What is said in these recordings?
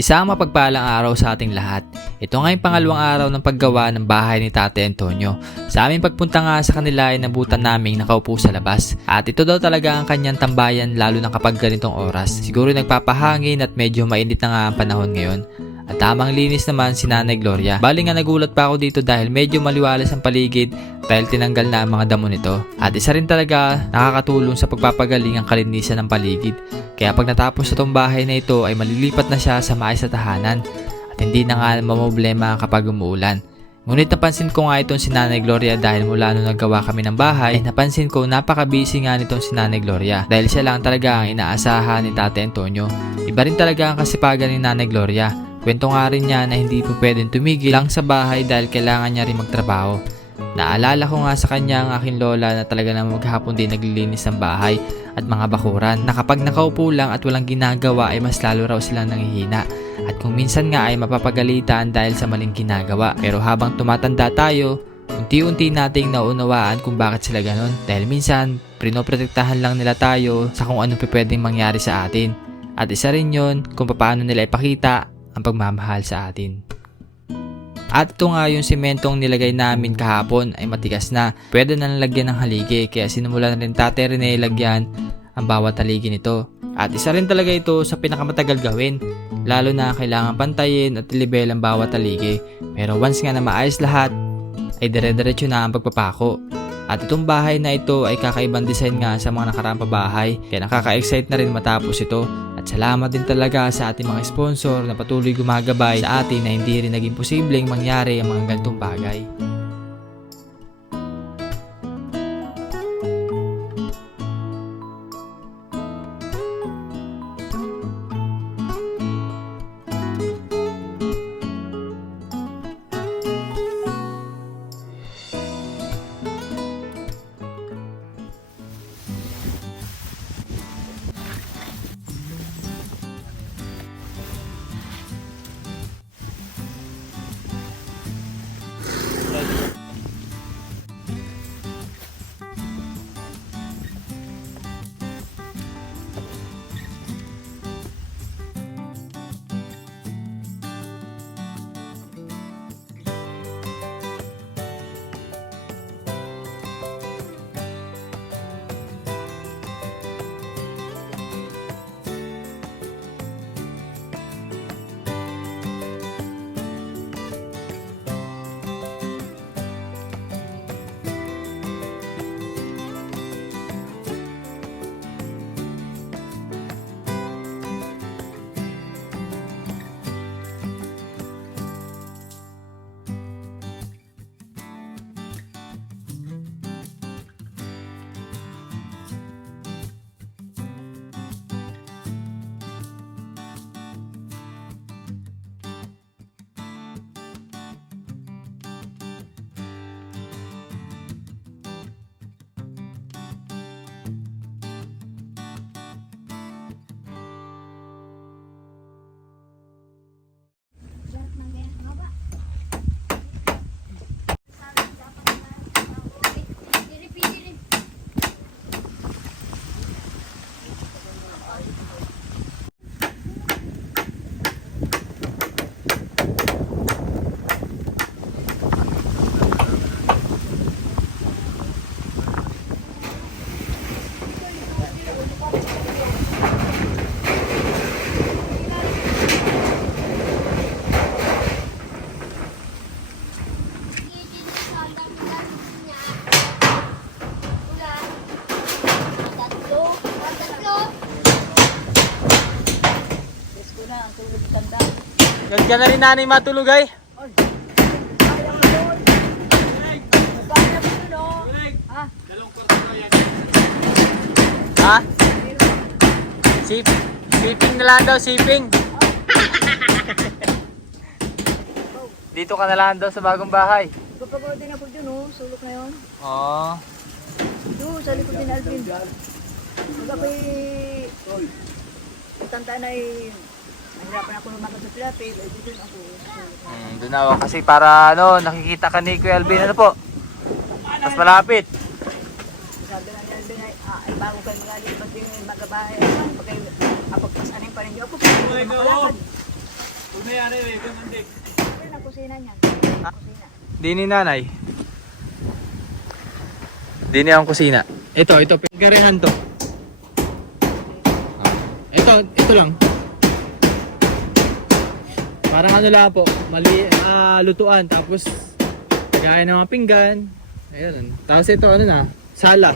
Isang mapagpalang araw sa ating lahat. Ito nga yung pangalawang araw ng paggawa ng bahay ni Tate Antonio. Sa aming pagpunta nga sa kanila ay nabutan naming nakaupo sa labas. At ito daw talaga ang kanyang tambayan lalo na kapag ganitong oras. Siguro nagpapahangin at medyo mainit na nga ang panahon ngayon. At tamang linis naman si Nanay Gloria. Bali nga nagulat pa ako dito dahil medyo maliwalas ang paligid dahil tinanggal na ang mga damo nito. At isa rin talaga nakakatulong sa pagpapagaling ang kalinisan ng paligid. Kaya pag natapos itong bahay na ito ay malilipat na siya sa maayos na tahanan. At hindi na nga mamproblema kapag umuulan. Ngunit napansin ko nga itong si Nanay Gloria dahil mula nung naggawa kami ng bahay, napansin ko napaka-busy nga nitong si Nanay Gloria dahil siya lang talaga ang inaasahan ni Tate Antonio. Iba rin talaga ang kasipagan ni Nanay Gloria. Kwento nga rin niya na hindi po pwedeng tumigil lang sa bahay dahil kailangan niya rin magtrabaho. Naalala ko nga sa kanya ang aking lola na talaga naman maghapon din naglilinis ng bahay at mga bakuran na kapag nakaupo lang at walang ginagawa ay mas lalo raw silang nanghihina. At kung minsan nga ay mapapagalitan dahil sa maling ginagawa. Pero habang tumatanda tayo, unti-unti nating naunawaan kung bakit sila ganon. Dahil minsan, pinoprotektahan lang nila tayo sa kung ano pwedeng mangyari sa atin. At isa rin yun kung paano nila ipakita ang pagmamahal sa atin. At ito nga yung sementong nilagay namin kahapon ay matigas na. Pwede na nalagyan ng haligi kaya sinumulan na rin Tate Rene lagyan ang bawat haligi nito. At isa rin talaga ito sa pinakamatagal gawin. Lalo na kailangan pantayin at ilibel ang bawat haligi. Pero once nga na maayos lahat ay dire-diretso na ang pagpapako. At itong bahay na ito ay kakaibang design nga sa mga nakaraang pabahay. Kaya nakaka-excite na rin matapos ito. At salamat din talaga sa ating mga sponsor na patuloy gumagabay sa atin na hindi rin naging posibleng mangyari ang mga ganitong bagay. Yan ka na rin nanay matulog ay. Ha? Siping na lang daw, siping. Dito ka na lang daw sa bagong bahay. Kapag din ako dyan, oh. Sulok na yun. Oo. Doon, sa likod din Alvin. Pag ako'y tanda na nahirapan ako lumakas sa Pilapil, ay dito ako. Doon ako kasi para nakikita ka ni Kuya Alvin, ano po? Mas malapit. Sabi nga ni Alvin ay bago kayo magaling, pag magabahay, pagpasanin pa rin niyo ako, makalakad. Ito na kusina niya. Kusina. Di ni nanay. Di ni ang kusina. Ito, pinagarehan to. Ito lang. Parang ano lang po, lutuan. Tapos, kaya ng mga pinggan. Ayun. Tapos ito, ano na, sala.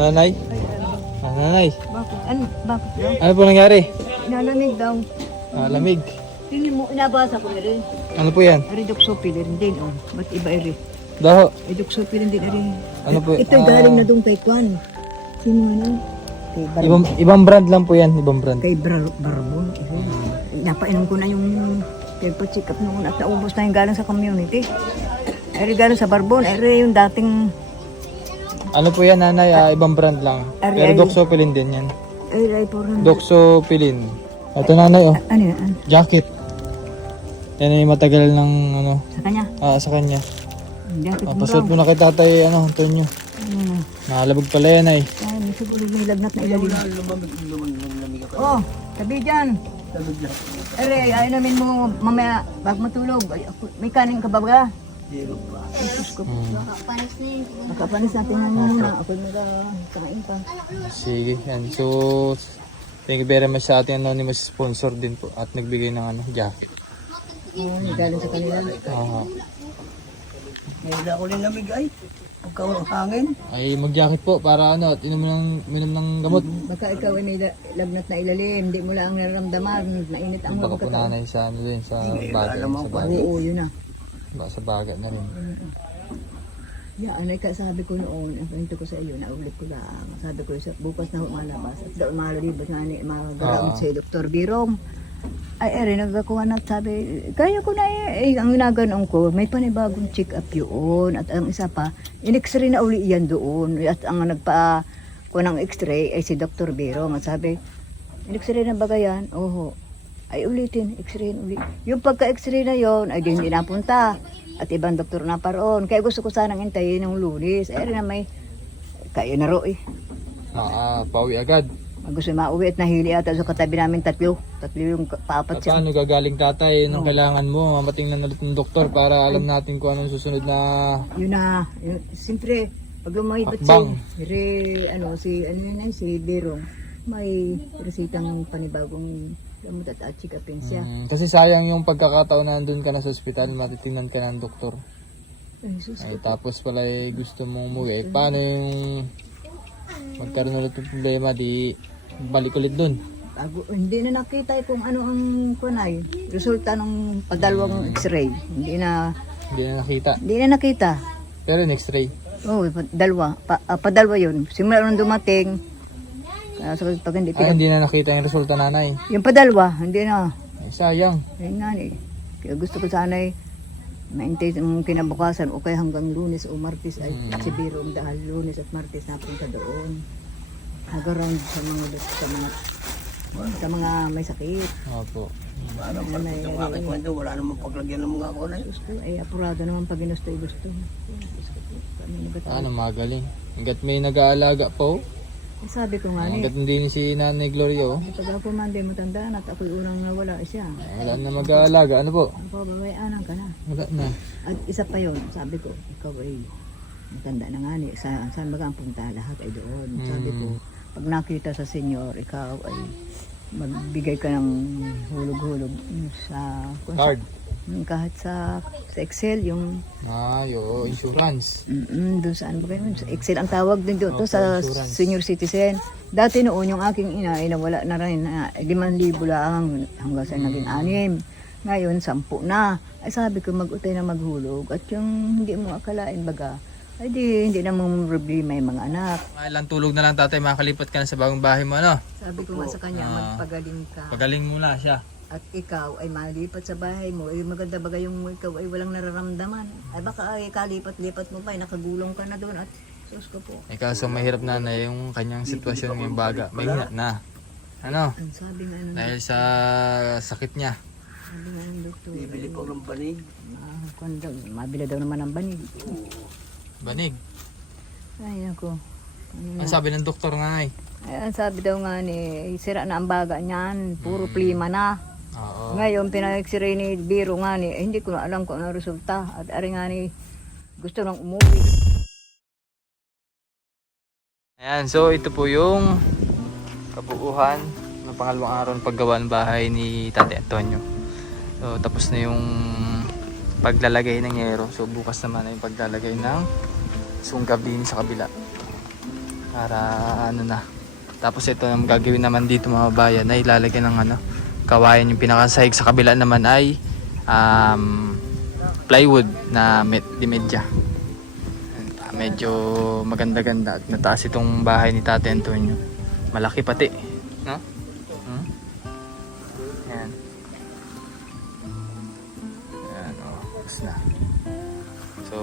Nanay? Nanay? Bakit? Bakit daw? Ano po nangyari? Nalamig daw. Lamig. Hindi mo, inabasa ko na rin. Ano po yan? Redoxopilin din, oh. Ba't iba rin? Daho. Redoxopilin din rin. Ano po? Ito galing na doon kay Kwan. Sino ano? Kay Ibang brand lang po yan. Ibang brand. Kay Barbon. Napainom ko na yung pagpa-check up noon at naubos na yung galing sa community. Ay galing sa Barbon. Ay yung dating Ano po yan, nanay? Ibang brand lang. Pero Doxopilin din yan. ay 400. Doxopilin. Ito nanay, oh. Ano yan? Jacket. Yan ay matagal ng ano. Sa kanya? Sa kanya. Jacket mo Pasal po na kay tatay, Antonio. Nakalabog pala yan ay. Ay, may siguro may lagnat na ilalim. Oh, tabi dyan. Ere, ayaw namin mo mamaya bago matulog. Ay, may kanin ka ba ba? Zero pa. Nakapanis natin nga muna. Ako nagkakain pa. Sige, yan. So, thank you very much sa ating anonymous sponsor din po at nagbigay ng jacket. Oo, galing sa kanila. Wala ko rin lamig ay. Pagkahangin. Ay mag-jacket po para at minom ng gamot. Baka ikaw ay may lagnat na ilalim. Hindi mo lang nararamdaman. Nainit ang Baka po katawan. nanay sa sa bagay. Oo, yun na. Sa bagay na rin. Yan, ay sabi ko noon, ang kwento ko sa iyo, naulit ko lang. Sabi ko, bukas na malabas. At daw malilibot nga ni magagaamit si Dr. Birong. Ay, nagkakuha na sabi, kaya ko na ang ginaganon ko, may panibagong check-up yun. At ang isa pa, in-x-ray na uli yan doon. At ang nagpa ko ng x-ray ay si Dr. Birong. At sabi, in-x-ray na ba yan? Oho. Ay ulitin, x-ray ulit. Yung pagka-x-ray na yon ay di hindi napunta. At ibang doktor na paroon. Kaya gusto ko sanang intayin ng Lunes. Ay rin na may kaya na ro eh. Pauwi agad. Gusto mauwi at nahili ata sa katabi namin tatlo. Tatlo yung papat siya. Paano gagaling tatay nung kailangan mo? Mamating na ulit ng doktor para alam natin kung anong susunod na Yun na. Siyempre, pag lumahibot Hakbang. si Berong, may resitang panibagong gamot at check upin siya. kasi sayang yung pagkakataon na nandun ka na sa ospital, matitingnan ka ng doktor. Ay, sus. Ay, tapos pala gusto mong umuwi. Paano yung magkaroon ulit ng problema, di balik ulit dun? Hindi na nakita kung ano ang kunay. Resulta ng padalawang x-ray. Hindi na nakita. Pero next ray. Oo, dalawa. Padalwa yun. Simula nung dumating, pag hindi Hindi na nakita yung resulta, nanay. yung padalwa, hindi na. Ay, sayang. Ayun nga eh. Kaya gusto ko sana maintain ang kinabukasan o kaya hanggang Lunes o Martes ay si Birong dahil Lunes at Martes napunta doon. Nag-around sa mga may sakit. Opo. Parang pagkita nga kwento, wala namang paglagyan ng mga kunay. Gusto ay apurado naman pag ginusto gusto. Magaling. Hanggat may nag-aalaga po. Sabi ko nga Hanggat hindi si Nanay Gloria, pag ako mandi matanda na at ako'y unang nawala siya. wala na mag-aalaga. Ano po? Ang pababayaanan ka na. Wala na. At isa pa yon, sabi ko, ikaw ay matanda na nga ni. Saan baga ang punta? Lahat ay doon. Sabi ko, pag nakita sa senior, ikaw ay magbigay ka ng hulog-hulog sa Card. kahit sa Excel yung Insurance. doon saan ba kayo? Sa Excel ang tawag din doon to sa insurance. senior citizen. Dati noon yung aking ina ay nawala na rin na 5,000 lang hanggang sa naging 6. Ngayon 10 na. Ay sabi ko mag-utay na maghulog at yung hindi mo akalain baga ay hindi na mong problema yung mga anak. Ilang tulog na lang tatay, makalipat ka na sa bagong bahay mo, ano? Sabi ko nga sa kanya, magpagaling ka. Pagaling muna siya. At ikaw ay malipat sa bahay mo, ay maganda bagay yung ikaw ay walang nararamdaman. Ay baka ay kalipat-lipat mo pa, ay nakagulong ka na doon at Sus ko po. Eh kaso mahirap na yung kanyang sitwasyon ngayong baga. May hina na. Ano? Ang sabi nga ng Dahil sa sakit niya. sabi nga ng doktor. Bibili po ng banig. Mabila daw naman ang banig. Banig. Ay, ako. Ang sabi ng doktor nga ay. Ay, ang sabi daw nga ni, sira na ang baga niyan. Puro plima na. Oo. Ngayon, pinag-x-ray ni Biro nga ni, hindi ko na alam kung ano resulta. At ari nga ni, gusto nang umuwi. Ayan, so ito po yung kabuuan ng pangalawang araw ng paggawa ng bahay ni Tate Antonio. So tapos na yung paglalagay ng yero. So bukas naman ay yung paglalagay ng sungkab din sa kabila. Para ano na. Tapos ito ang gagawin naman dito mga bayan ay ilalagay ng ano, kawayan. Yung pinakasahig sa kabila naman ay plywood na medya. Medyo maganda-ganda at nataas itong bahay ni Tate Antonio. Malaki pati, no? Yan. Yan, oh, tapos na. So,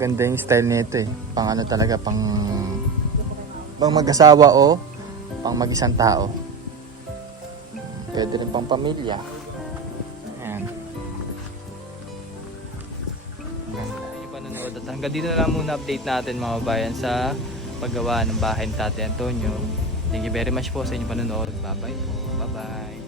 ganda yung style nito eh. Pang ano talaga, pang mag-asawa o pang mag-isang tao. Pwede rin pang pamilya. Yan. Ganda. Yung panonood at hanggang dito na lang muna update natin mga bayan sa paggawa ng bahay ni Tate Antonio. Thank you very much po sa inyong panonood. Bye bye po. Bye bye.